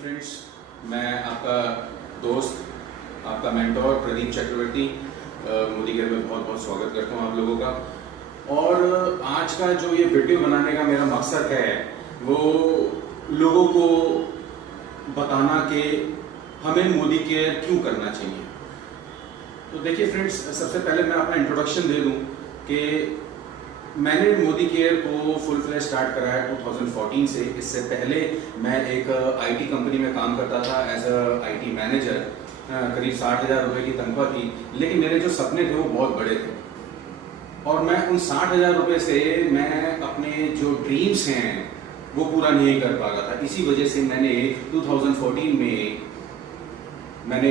Friends, मैं आपका दोस्त, आपका मेंटोर प्रदीप चक्रवर्ती मोदी केयर में बहुत बहुत स्वागत करता हूँ आप लोगों का। और आज का जो ये वीडियो बनाने का मेरा मकसद है वो लोगों को बताना कि हमें मोदी केयर क्यों करना चाहिए। तो देखिए फ्रेंड्स, सबसे पहले मैं अपना इंट्रोडक्शन दे दूं कि मैंने मोदी केयर को फुल फ्लैश स्टार्ट करा है 2014 से। इससे पहले मैं एक आईटी कंपनी में काम करता था एज अ आईटी मैनेजर। करीब 60,000 रुपये की तनख्वाह थी, लेकिन मेरे जो सपने थे वो बहुत बड़े थे और मैं उन 60,000 रुपये से मैं अपने जो ड्रीम्स हैं वो पूरा नहीं कर पा रहा था। इसी वजह से मैंने 2014 में मैंने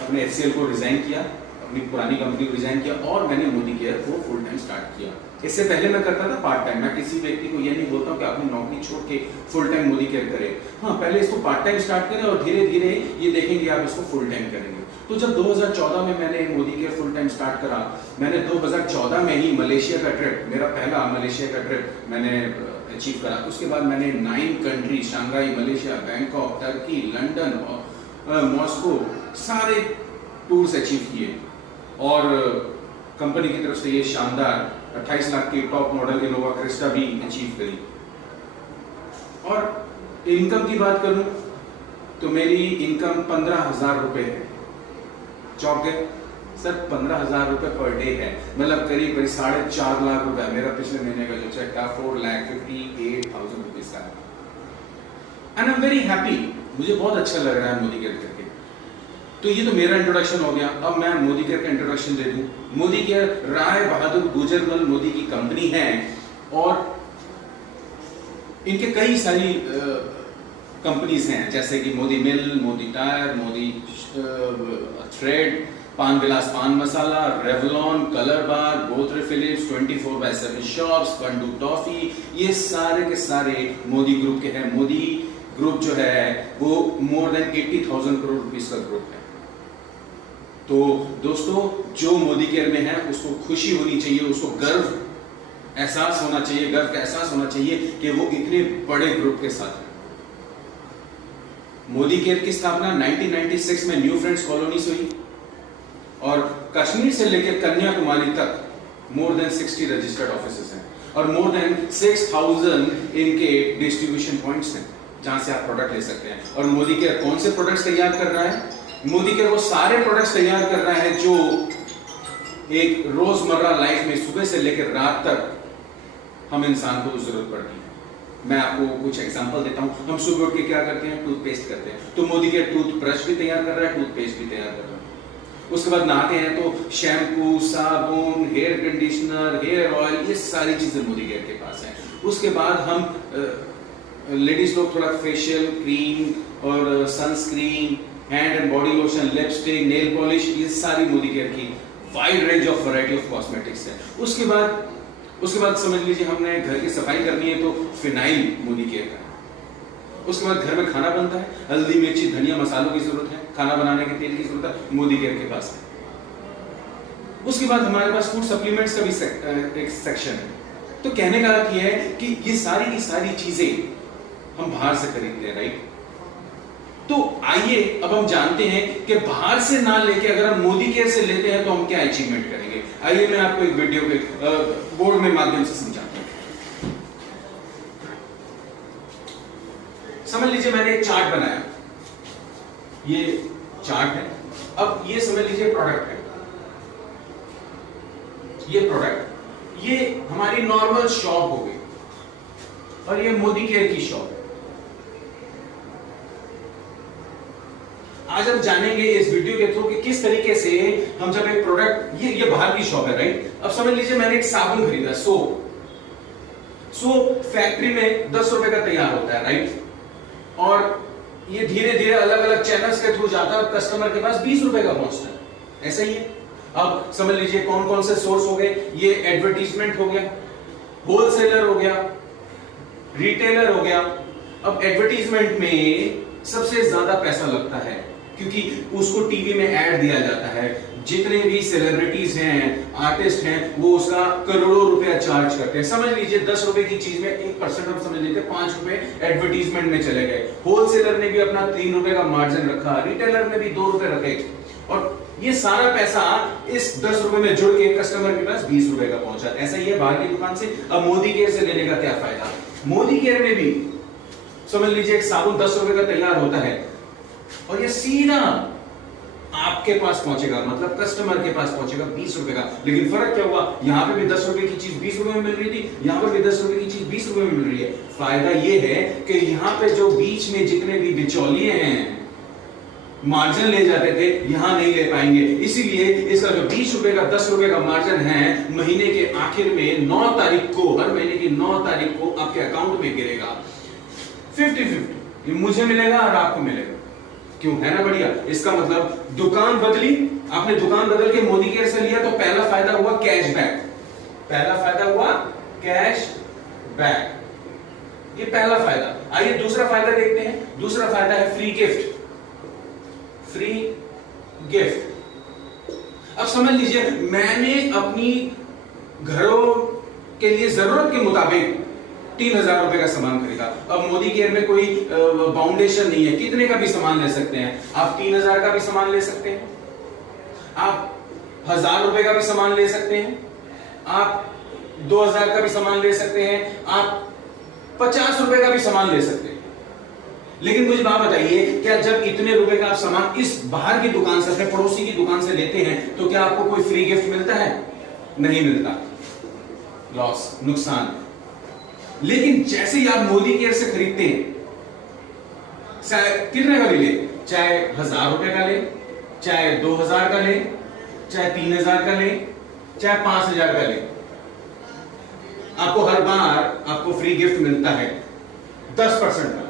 अपने HCL को रिजाइन किया, अपनी पुरानी कंपनी को रिजाइन किया और मैंने मोदी केयर को फुल टाइम स्टार्ट किया। इससे पहले मैं करता था पार्ट टाइम। मैं किसी व्यक्ति को ये नहीं बोलता हूँ कि अपनी नौकरी छोड़ के फुल टाइम मोदी केयर करें। हाँ, पहले इसको पार्ट टाइम स्टार्ट करें और धीरे धीरे ये देखेंगे आप इसको फुल टाइम करेंगे। तो जब 2014 में मैंने Modi care full time start करा, मैंने 2014 में ही मलेशिया का ट्रिप, मेरा पहला मलेशिया का ट्रिप मैंने अचीव करा। उसके बाद मैंने 9 country, Shanghai, Malaysia, Bangkok, Turkey, London और मॉस्को, सारे टूर्स अचीव किए और कंपनी की तरफ से ये शानदार 28 लाख की टॉप मॉडल इनोवा क्रिस्टा भी अचीव करी। और इनकम की बात करूं तो मेरी इनकम 15,000 रुपए है। चौंक गए सर, 15,000 रुपए पर डे है, मतलब करीब 4.5 लाख रुपए। मेरा पिछले महीने का जो चेक था 4,58,000 रुपीज का। And I am very happy, मुझे बहुत अच्छा लग रहा है मोदी केयर करके। तो ये तो मेरा इंट्रोडक्शन हो गया। अब मैं मोदी केयर का इंट्रोडक्शन दे दूं। मोदी केयर राय बहादुर गुजरमल मोदी की कंपनी है और इनके कई सारी कंपनीज हैं, जैसे कि Modi mill, Modi tyre, Modi thread, Pan Vilas pan masala, Revlon, colour bar, Godrej Philips, 24/7 shops, Pandu toffee, ये सारे के सारे मोदी ग्रुप के हैं। मोदी ग्रुप जो है वो मोर देन 80,000 करोड़ रुपीस का ग्रुप है। तो दोस्तों, जो मोदी केयर में है उसको खुशी होनी चाहिए, उसको गर्व का एहसास होना चाहिए कि वो इतने बड़े ग्रुप के साथ है। मोदी केयर की स्थापना 1996 में न्यू फ्रेंड्स कॉलोनी से हुई और कश्मीर से लेकर कन्याकुमारी तक मोर देन 60 रजिस्टर्ड ऑफिसेस हैं और मोर देन 6,000 इनके डिस्ट्रीब्यूशन पॉइंट्स हैं जहां से आप प्रोडक्ट ले सकते हैं। और मोदी केयर कौन से प्रोडक्ट्स तैयार कर रहा है? मोदी केयर वो सारे प्रोडक्ट्स तैयार कर रहा है जो एक रोजमर्रा लाइफ में सुबह से लेकर रात तक हम इंसान को जरूरत पड़ती है। मैं आपको कुछ एग्जांपल देता हूं। हम सुबह उठ के क्या करते हैं? टूथपेस्ट करते हैं। तो मोदी केयर टूथब्रश भी तैयार कर रहा है, टूथपेस्ट भी तैयार कर रहा है। उसके बाद नहाते हैं तो शैम्पू, साबुन, हेयर कंडीशनर, हेयर ऑयल, ये सारी चीजें मोदी केयर के पास है। उसके बाद हम लेडीज लोग थोड़ा फेशियल क्रीम और sunscreen, hand and body lotion, lipstick, nail polish, ये सारी मोदी केयर की wide range of variety of cosmetics है। उसके बाद समझ लीजिए हमने घर की सफाई करनी है तो फिनाइल मोदी केयर का। उसके बाद घर में खाना बनता है, हल्दी, मिर्ची, धनिया, मसालों की जरूरत है, खाना बनाने के तेल की जरूरत है, मोदी केयर के पास है। उसके बाद हमारे पास फूड सप्लीमेंट्स का भी एक सेक्शन है। तो कहने का अर्थ यह है कि ये सारी चीजें हम बाहर से खरीदते हैं, राइट? तो आइए अब हम जानते हैं कि बाहर से ना लेके अगर हम मोदी केयर से लेते हैं तो हम क्या अचीवमेंट करेंगे। आइए मैं आपको एक वीडियो के बोर्ड में माध्यम से समझाता हूं। समझ लीजिए मैंने एक चार्ट बनाया, ये चार्ट है। अब ये समझ लीजिए प्रोडक्ट है, ये प्रोडक्ट, ये हमारी नॉर्मल शॉप हो गई और ये मोदी केयर की शॉप है। आज हम जानेंगे इस वीडियो के थ्रू कि किस तरीके से हम जब एक प्रोडक्ट, ये बाहर की शॉप है, राइट? अब समझ लीजिए मैंने एक साबुन खरीदा, सोप फैक्ट्री में 10 रुपए का तैयार होता है, राइट? और ये धीरे धीरे अलग अलग चैनल्स के थ्रू जाता है और कस्टमर के पास 20 रुपए का पहुंचता है। ऐसा ही है। अब समझ लीजिए कौन कौन से सोर्स हो गए। ये एडवर्टीजमेंट हो गया, होलसेलर हो गया, रिटेलर हो गया। अब एडवर्टीजमेंट में सबसे ज्यादा पैसा लगता है, क्योंकि उसको टीवी में ऐड दिया जाता है। जितने भी सेलिब्रिटीज हैं, आर्टिस्ट हैं, वो उसका करोड़ों रुपया चार्ज करते हैं। समझ लीजिए 10 रुपए की चीज में 1% हम समझ लेते हैं 5 रुपए एडवर्टीजमेंट में चले गए। होलसेलर ने भी अपना 3 रुपए का मार्जिन रखा, रिटेलर ने भी 2 रुपए रखे, और ये सारा पैसा इस 10 रुपए में जुड़ के कस्टमर के पास 20 रुपए का पहुंचा। ऐसा ही है बाहर की दुकान से। अब मोदी केयर से लेने का क्या फायदा? मोदी केयर में भी समझ लीजिए एक साबुन 10 रुपए का तैयार होता है और ये सीधा आपके पास पहुंचेगा, मतलब कस्टमर के पास पहुंचेगा 20 रुपए का। लेकिन फर्क क्या हुआ? यहां पे भी 10 रुपए की चीज 20 रुपए में मिल रही थी, यहां पर भी 10 रुपए की चीज 20 रुपए में मिल रही है। फायदा ये है कि यहां पे जो बीच में जितने भी बिचौलिए हैं, मार्जिन ले जाते थे, यहां नहीं ले पाएंगे। इसीलिए इसका जो 20 रुपए का 10 रुपए का मार्जिन है, महीने के आखिर में 9 तारीख को, हर महीने की 9 तारीख को आपके अकाउंट में गिरेगा 50-50। मुझे मिलेगा और आपको मिलेगा। क्यों? है ना बढ़िया। इसका मतलब दुकान बदली, आपने दुकान बदल के मोदी केयर से लिया तो पहला फायदा हुआ कैशबैक, पहला फायदा हुआ कैश बैक, ये पहला फायदा। आइए दूसरा फायदा देखते हैं। दूसरा फायदा है फ्री गिफ्ट, फ्री गिफ्ट। अब समझ लीजिए मैंने अपनी घरों के लिए जरूरत के मुताबिक 3000 रुपए का सामान खरीदा। अब मोदी केयर में कोई बाउंडेशन नहीं है, कितने का भी सामान ले सकते हैं आप। 3000 का भी सामान ले सकते हैं आप, 1000 रुपए का भी सामान ले सकते हैं आप, 2000 का भी सामान ले सकते हैं आप, 50 रुपए का भी सामान ले सकते हैं। लेकिन मुझे बात बताइए, क्या जब इतने रुपए का आप सामान इस बाहर की दुकान से, अपने पड़ोसी की दुकान से लेते हैं, तो क्या आपको कोई फ्री गिफ्ट मिलता है? नहीं मिलता, लॉस, नुकसान। लेकिन जैसे ही आप मोदी केयर से खरीदते हैं, कितने का भी ले, चाहे 1000 रुपए का ले, चाहे 2000 का ले, चाहे 3000 का ले, चाहे 5000 का ले, आपको हर बार आपको फ्री गिफ्ट मिलता है 10% का।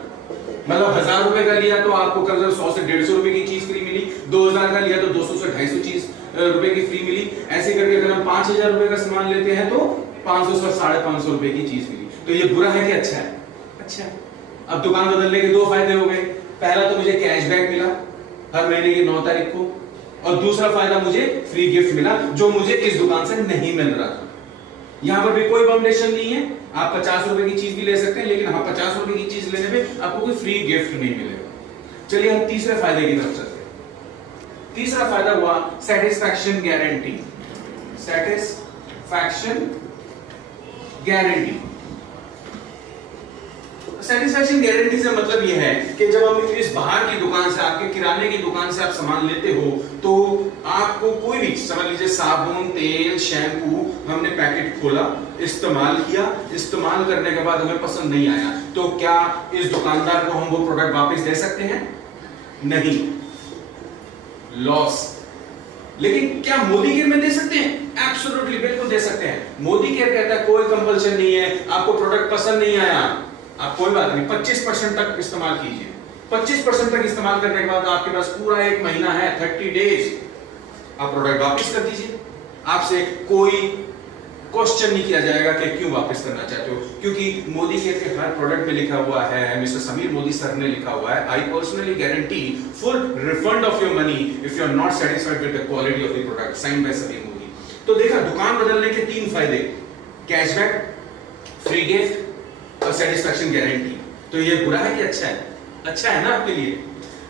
मतलब 1000 रुपए का लिया तो आपको कल 100 से 150 रुपए की चीज फ्री मिली, 2000 का लिया तो 200 से 250 चीज रुपए की फ्री मिली। ऐसे करके अगर हम 5000 रुपए का सामान लेते हैं तो 500 से 550 रुपए की चीज मिली। तो ये बुरा है कि अच्छा है? अच्छा है। अब दुकान बदलने के 2 फायदे हो गए। पहला तो मुझे कैशबैक मिला हर महीने की 9 तारीख को, और दूसरा फायदा मुझे फ्री गिफ्ट मिला जो मुझे इस दुकान से नहीं मिल रहा था। यहां पर भी कोई बाउंडेशन नहीं है, आप 50 रुपए की चीज भी ले सकते हैं, लेकिन हाँ 50 रुपए की चीज लेने पे आपको कोई फ्री गिफ्ट नहीं मिलेगा। चलिए हम तीसरे फायदे की तरफ चलते हैं। तीसरा फायदा हुआ satisfaction guarantee, satisfaction guarantee. Satisfaction guarantee से मतलब यह है कि जब हम इस बाहर की दुकान से, आपके किराने की दुकान से आप सामान लेते हो, तो आपको कोई भी, समझ लीजिए साबुन, तेल, शैम्पू, हमने पैकेट खोला, इस्तेमाल किया, इस्तेमाल करने के बाद हमें पसंद नहीं आया, तो क्या इस दुकानदार को हम वो प्रोडक्ट वापस दे सकते हैं? नहीं, लॉस। लेकिन क्या मोदी केयर में दे सकते हैं? एब्सोल्युटली, बिल्कुल दे सकते हैं। मोदी केयर कहता है कोई कंपल्शन नहीं है, आपको प्रोडक्ट पसंद नहीं आया, आप कोई बात नहीं, 25% तक इस्तेमाल कीजिए। 25% तक इस्तेमाल करने के बाद आपके पास पूरा 1 महीना है, 30 डेज, आप प्रोडक्ट वापस कर दीजिए। आपसे कोई क्वेश्चन नहीं किया जाएगा कि क्यों वापस करना चाहते हो, क्योंकि मोदी केयर के हर प्रोडक्ट में लिखा हुआ है, मिस्टर समीर मोदी सर ने लिखा हुआ है, I personally guarantee full refund of your money if you are not satisfied with the quality of the product, sign by Sameer Modi. तो देखा, दुकान बदलने के 3 फायदे, कैशबैक, फ्री गिफ्ट और सेटिस्फैक्शन गारंटी। तो ये बुरा है कि अच्छा है? अच्छा है ना आपके लिए।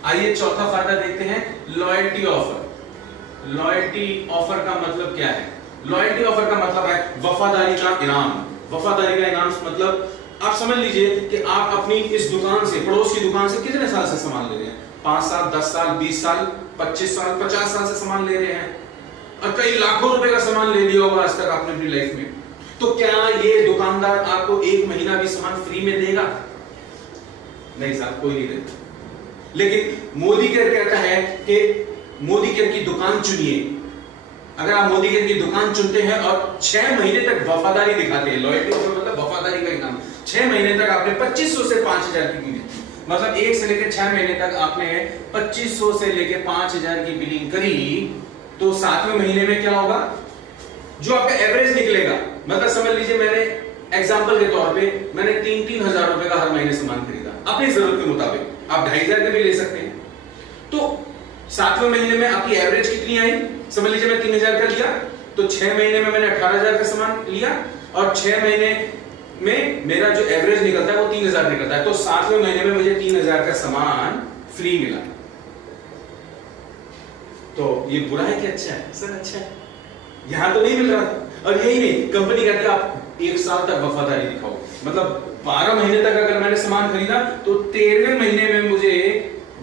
आइए चौथा फायदा देखते हैं, लॉयल्टी ऑफर। लॉयल्टी ऑफर का मतलब क्या है? लॉयल्टी ऑफर का मतलब है वफादारी का इनाम। वफादारी का इनाम मतलब आप समझ लीजिए कि आप अपनी इस दुकान से, पड़ोस की दुकान से कितने साल से सामान ले रहे हैं? 5 साल, 10 साल, 20 साल, 25 साल, 50 साल से सामान ले रहे हैं, और कई लाखों रुपए का सामान ले लिया होगा आज तक आपने अपनी लाइफ में। तो क्या ये दुकानदार आपको 1 महीना भी सामान फ्री में देगा? नहीं साहब, कोई नहीं देता। लेकिन मोदी केयर कहता है कि मोदी केयर की दुकान चुनिए। अगर आप मोदी केयर की दुकान चुनते हैं और 6 महीने तक वफादारी दिखाते हैं, लॉयल्टी मतलब वफादारी का इनाम, 6 महीने तक आपने 2500 से 5000 की बिलिंग, मतलब 1 से लेकर 6 महीने तक आपने 2500 से लेकर 5000 की बिलिंग करी, तो 7वें महीने में क्या होगा? जो आपका एवरेज निकलेगा, मतलब समझ लीजिए मैंने एग्जांपल के तौर पे मैंने 3-3 हजार रुपए का हर महीने सामान खरीदा अपनी जरूरत के मुताबिक, आप 2500 के भी ले सकते हैं। तो 7वें महीने में आपकी एवरेज कितनी आई? समझ लीजिए मैं 3000 का लिया तो 6 महीने में मैंने 18000 का सामान लिया और 6 महीने में मेरा जो एवरेज निकलता है वो 3000 निकलता है, तो 7वें महीने में मुझे 3000 का सामान फ्री मिला। तो ये बुरा है कि अच्छा है? सर अच्छा है, यहां तो नहीं मिल रहा था। और यही नहीं, कंपनी कहती है आप 1 साल तक वफादारी दिखाओ, मतलब 12 महीने तक अगर मैंने सामान खरीदा तो 13वें महीने में मुझे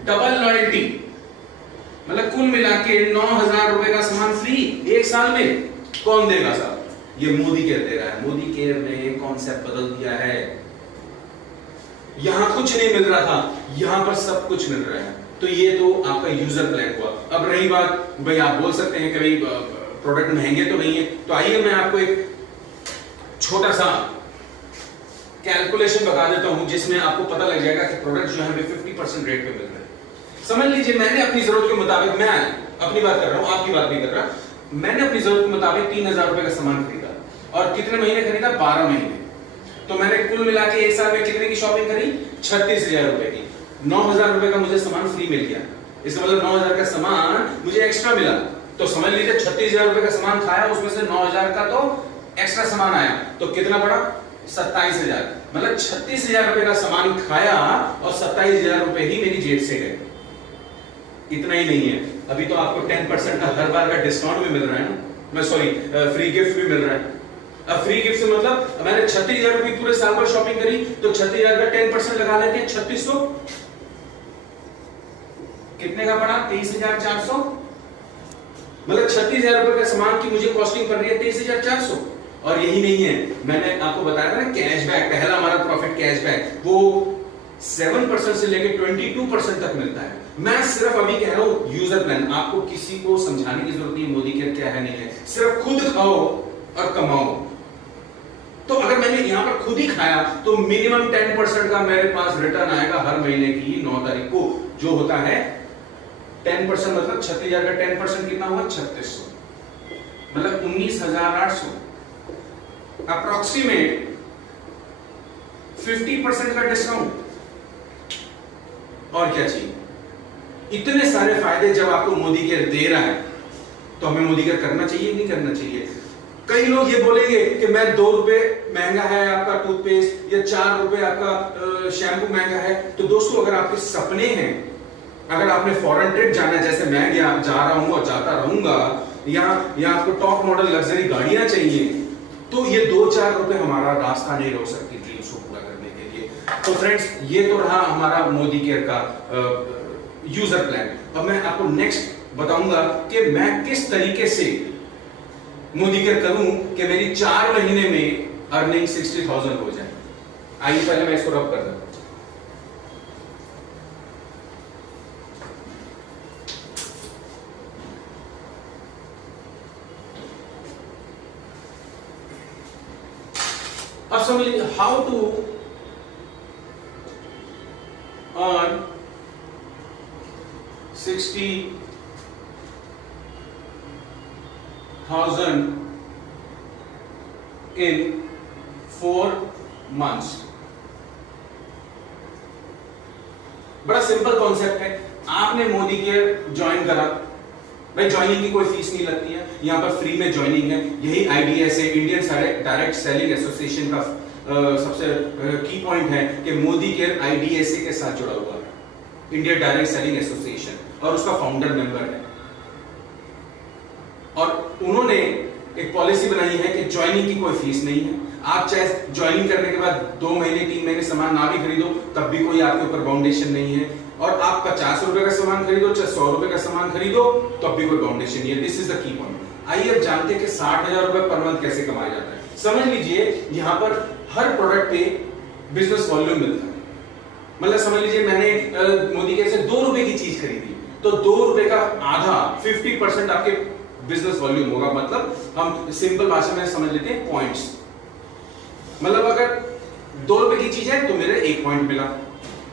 डबल लॉयल्टी, मतलब कुल मिला के 9000 रुपए का सामान फ्री 1 साल में। कौन देगा साहब? ये मोदी केयर दे रहा है। मोदी केयर ने कॉन्सेप्ट बदल दिया है। यहां कुछ नहीं मिल रहा था, यहां पर सब कुछ मिल रहा है। तो ये तो आपका यूजर प्लान हुआ। अब रही बात, भाई आप बोल सकते हैं कि भाई प्रोडक्ट महंगे तो नहीं है, तो आइए मैं आपको एक छोटा सा कैलकुलेशन बता देता हूं जिसमें आपको पता लग जाएगा कि प्रोडक्ट जो है हमें 50% रेट पे मिल रहा है। समझ लीजिए मैंने अपनी जरूरत के मुताबिक, मैं अपनी बात कर रहा हूं, आपकी बात नहीं कर रहा, मैंने अपनी जरूरत के मुताबिक 3000 रुपए का सामान खरीदा और कितने महीने खरीदा? 12 महीने। तो मैंने कुल मिला के 1 साल में कितने की शॉपिंग करी? 36000 रुपए की। 9000 रुपए का मुझे सामान फ्री मिल गया, इसका मतलब 9000 का सामान मुझे एक्स्ट्रा मिला। तो समझ लीजिए 36000 रुपए का सामान खाया, उसमें से 9000 का तो एक्स्ट्रा सामान आया, तो कितना पड़ा? 27000। मतलब 36000 रुपए का सामान खाया और 27000 रुपए ही मेरी जेब से गए। इतना ही नहीं है, अभी तो आपको 10% का हर बार का डिस्काउंट भी मिल रहा है ना, मैं सॉरी फ्री गिफ्ट भी मिल रहा है। अब फ्री गिफ्ट से मतलब मैंने 36000 रुपए पूरे साल भर शॉपिंग करी तो 36000 का 10% लगा लेते हैं, 3600 कितने का पड़ा? 23400। मतलब 36000 रुपए का सामान की मुझे कॉस्टिंग पड़ रही है 23400। और यही नहीं है, मैंने आपको बताया था ना कैशबैक, पहला हमारा प्रॉफिट कैशबैक, वो 7% से लेकर 22% तक मिलता है। मैं सिर्फ अभी कह रहा हूं यूजर प्लान, आपको किसी को समझाने की जरूरत नहीं है मोदी केयर क्या है नहीं है, सिर्फ खुद खाओ और कमाओ। तो अगर मैंने यहां पर खुद ही खाया तो मिनिमम 10% का मेरे पास रिटर्न आएगा हर महीने की 9 तारीख को, जो होता है 10% मतलब 36000 का 10% कितना हुआ? 3600, मतलब 19800। अप्रोक्सीमेट 50% का डिस्काउंट। और क्या चाहिए? इतने सारे फायदे जब आपको मोदी केयर दे रहा है तो हमें मोदी केयर करना चाहिए नहीं करना चाहिए? कई लोग ये बोलेंगे कि मैं 2 रुपए महंगा है आपका टूथपेस्ट या 4 रुपए आपका शैम्पू महंगा है। तो दोस्तों अगर आपके सपने हैं, अगर आपने फॉरेन ट्रिप जाना है जैसे मैं जा रहा हूं और जाता रहूंगा, या आपको टॉप मॉडल लग्जरी गाड़ियां चाहिए, तो ये 2-4 रुपए हमारा रास्ता नहीं रोक सकती ड्रीम्स को पूरा करने के लिए। तो फ्रेंड्स ये तो रहा हमारा मोदी केयर का यूजर प्लान। अब मैं आपको नेक्स्ट बताऊंगा कि मैं किस तरीके से मोदी केयर करूं कि मेरी 4 महीने में अर्निंग 60,000 हो जाए। आइए पहले मैं इसको रब कर दूं। अब समझ लीजिए how to earn 60,000 in 4 months। बड़ा सिंपल कॉन्सेप्ट है। आपने मोदी केयर ज्वाइन करा, भाई ज्वाइनिंग की कोई फीस नहीं लगती है, यहां पर फ्री में ज्वाइनिंग है। यही आईडीएस है, इंडियन डायरेक्ट सेलिंग एसोसिएशन का सबसे की पॉइंट है कि मोदी केयर आईडीएसए के साथ जुड़ा हुआ है, इंडिया डायरेक्ट सेलिंग एसोसिएशन, और उसका फाउंडर मेंबर है। और उन्होंने एक पॉलिसी बनाई है कि ज्वाइनिंग की कोई फीस नहीं है। आप चाहे ज्वाइनिंग करने के बाद 2 महीने 3 महीने सामान ना भी खरीदो तब भी कोई आपके ऊपर बाउंडेशन नहीं है, और आप 50 रुपए का सामान खरीदो चाहे 100 रुपए का सामान खरीदो तब भी कोई बाउंडेशन नहीं है। This is the key point. आइए अब जानते हैं कि 60,000 रुपए पर मंथ कैसे कमाया जाता है। समझ लीजिए यहां पर हर प्रोडक्ट पे बिजनेस वॉल्यूम मिलता है। मतलब समझ लीजिए मैंने मोदी केयर से 2 रुपए की चीज खरीदी तो 2 रुपए का आधा 50% आपके बिजनेस वॉल्यूम होगा। मतलब हम सिंपल भाषा में समझ लेते हैं पॉइंट्स। मतलब अगर 2 रुपए की चीज है तो मेरे 1 पॉइंट मिला।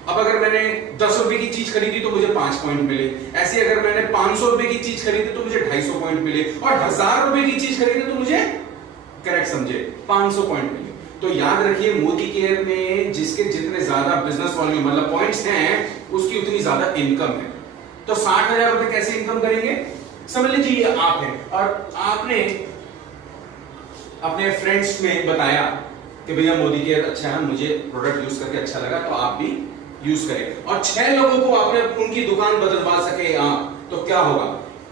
अब अगर मैंने 10 रुपए की चीज खरीदी तो मुझे 5 पॉइंट मिले। ऐसे अगर मैंने 500 रुपए की चीज खरीदी तो मुझे 250 पॉइंट मिले, और 1000 रुपए की चीज खरीदी तो मुझे, करेक्ट समझे, 500 पॉइंट मिले। तो याद रखिए मोदी केयर में जिसके जितने ज्यादा बिजनेस वॉल्यूम मतलब पॉइंट्स हैं उसकी उतनी ज्यादा इनकम है। तो 60,000 रुपए कैसे इनकम करेंगे? समझ लीजिए ये आप हैं और आपने अपने फ्रेंड्स में बताया कि भैया मोदी केयर अच्छा है, मुझे प्रोडक्ट यूज करके अच्छा लगा, तो आप भी यूज करें और 6 लोगों को आपने उनकी दुकान बदलवा सके आप, तो क्या होगा?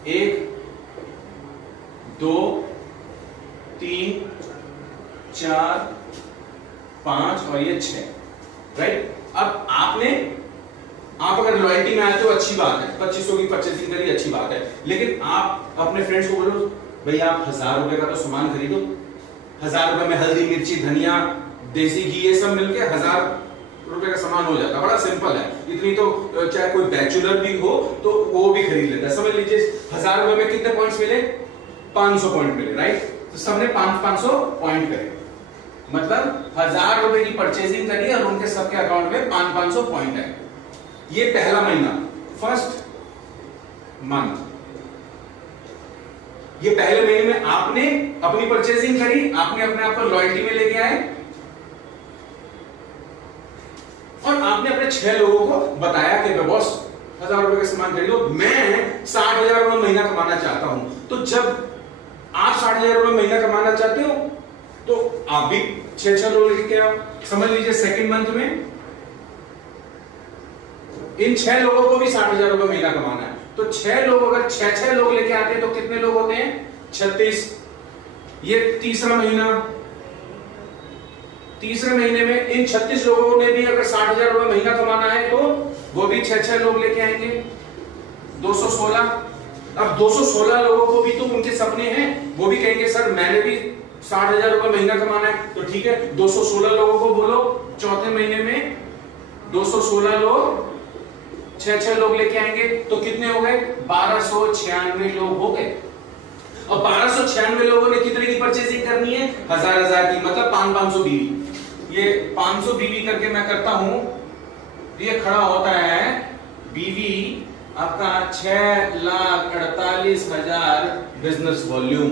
1 2 3 4 5 और ये 6, राइट? अब आप अगर लॉयल्टी में आए तो अच्छी बात है, 2500 की परचेसिंग करी, अच्छी बात है, लेकिन आप अपने फ्रेंड्स को बोलो भैया आप 1000 रुपए का तो सामान खरीदो, 1000 रुपए में हल्दी मिर्ची धनिया देसी घी ये सब मिलके 1000 रुपए का सामान हो जाता है। बड़ा सिंपल है, इतनी तो चाहे कोई बैचलर भी हो तो वो भी खरीद लेता है। समझ लीजिए 1000 रुपए में कितने पॉइंट्स मिले? 500 पॉइंट मिले, राइट? तो सबने 500 पॉइंट करे, मतलब 1000 रुपए की परचेसिंग करी और उनके सबके अकाउंट में 500 पॉइंट है। ये पहला महीना, फर्स्ट मंथ, ये पहले महीने में आपने अपनी परचेसिंग करी, आपने अपने आप को लॉयल्टी में लेके आए और आपने अपने 6 लोगों को बताया कि बॉस 1000 रुपए का सामान खरीदो, मैं 60,000 रुपए महीना कमाना चाहता हूं। तो जब आप 60,000 रुपए महीना कमाना चाहते हो तो आप भी 6 लोग लेके आओ। समझ लीजिए सेकंड मंथ में इन 6 लोगों को भी 60,000 रुपए महीना कमाना है, तो 6 लोग अगर 6 लोग लेके आते हैं तो कितने लोग होते हैं? 36। ये तीसरा महीना, तीसरे महीने में इन 36 लोगों ने भी अगर 60,000 रुपए महीना कमाना है तो वो भी 6 लोग लेके आएंगे, 216। अब 216 लोगों को भी तो उनके सपने हैं, वो भी कहेंगे सर मैंने भी 60,000 रुपए महीना कमाना है, तो ठीक है 216 लोगों को बोलो चौथे महीने में 216 लोग 6 लोग लेके आएंगे, तो कितने हो गए? 1296 लोग हो गए। और 1296 लोगों ने कितने की परचेसिंग करनी है? 1000 की, मतलब 500 बीवी। ये 500 बीवी करके मैं करता हूं, ये खड़ा होता है बीवी आपका 6,48,000 बिजनेस वॉल्यूम।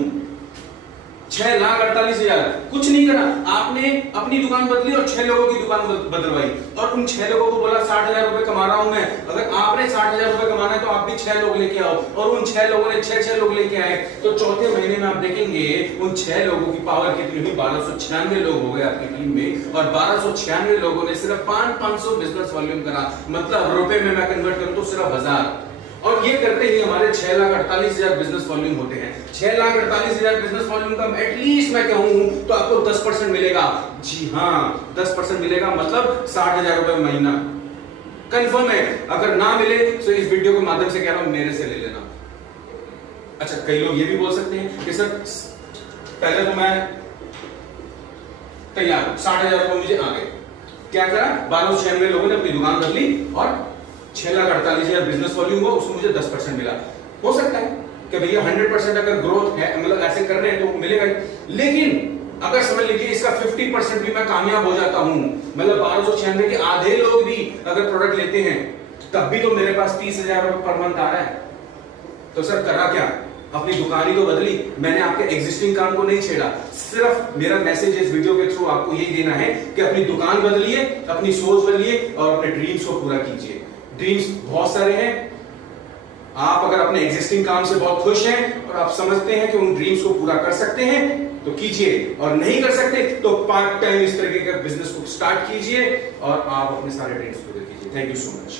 6,48,000 कुछ नहीं करा आपने, अपनी दुकान बदली और 6 लोगों की दुकान बदलवाई और उन 6 लोगों को बोला 60,000 रुपए कमा रहा हूं मैं। अगर आपने 60,000 रुपए कमाना है तो आप भी 6 लोग लेके आओ और उन 6 लोगों ने 6 लोग लेके आए, तो चौथे महीने में आप देखेंगे उन 6 लोगों की पावर कितनी हुई? 1296 लोग हो गए आपकी टीम में और 1296 लोगों ने सिर्फ 500 बिजनेस वॉल्यूम करा, मतलब रुपए में मैं कन्वर्ट करूं तो सिर्फ 1000, और ये करते ही हमारे 6,48,000 बिजनेस वॉल्यूम होते हैं। 6,48,000 बिजनेस वॉल्यूम का एटलीस्ट मैं कहूं तो आपको 10% मिलेगा। जी हाँ 10% मिलेगा, मतलब 60,000 रुपए महीना कंफर्म है। अगर ना मिले तो इस वीडियो के माध्यम से कह रहा हूं मेरे से ले लेना। अच्छा, कई लोग ये भी बोल सकते हैं कि सर पहले तो मैं तैयार हूं, 60,000 रुपए मुझे आ गए, क्या करा? 1296 लोगों ने अपनी दुकान बदली और 6,48,000 बिजनेस वॉल्यूम हुआ, उसमें मुझे 10% मिला। हो सकता है कि भैया 100% अगर ग्रोथ है, मतलब ऐसे कर रहे हैं तो मिलेगा ही। लेकिन अगर समझ लीजिए इसका 50% भी मैं कामयाब हो जाता हूं, मतलब 1296 के आधे लोग भी अगर प्रोडक्ट लेते हैं, तब भी तो मेरे पास 30,000 रुपए पर मंथ आ रहा है। तो सर करा क्या? अपनी दुकान ही तो बदली, मैंने आपके एग्जिस्टिंग काम को नहीं छेड़ा। सिर्फ मेरा मैसेज इस वीडियो के थ्रू आपको यही देना है कि अपनी दुकान बदलिए, अपनी सोच बदलिए और अपने ड्रीम्स को पूरा कीजिए। ड्रीम्स बहुत सारे हैं, आप अगर अपने एग्जिस्टिंग काम से बहुत खुश हैं और आप समझते हैं कि उन ड्रीम्स को पूरा कर सकते हैं तो कीजिए, और नहीं कर सकते तो पार्ट टाइम इस तरीके का बिजनेस को स्टार्ट कीजिए और आप अपने सारे ड्रीम्स पूरे कीजिए। Thank you so much.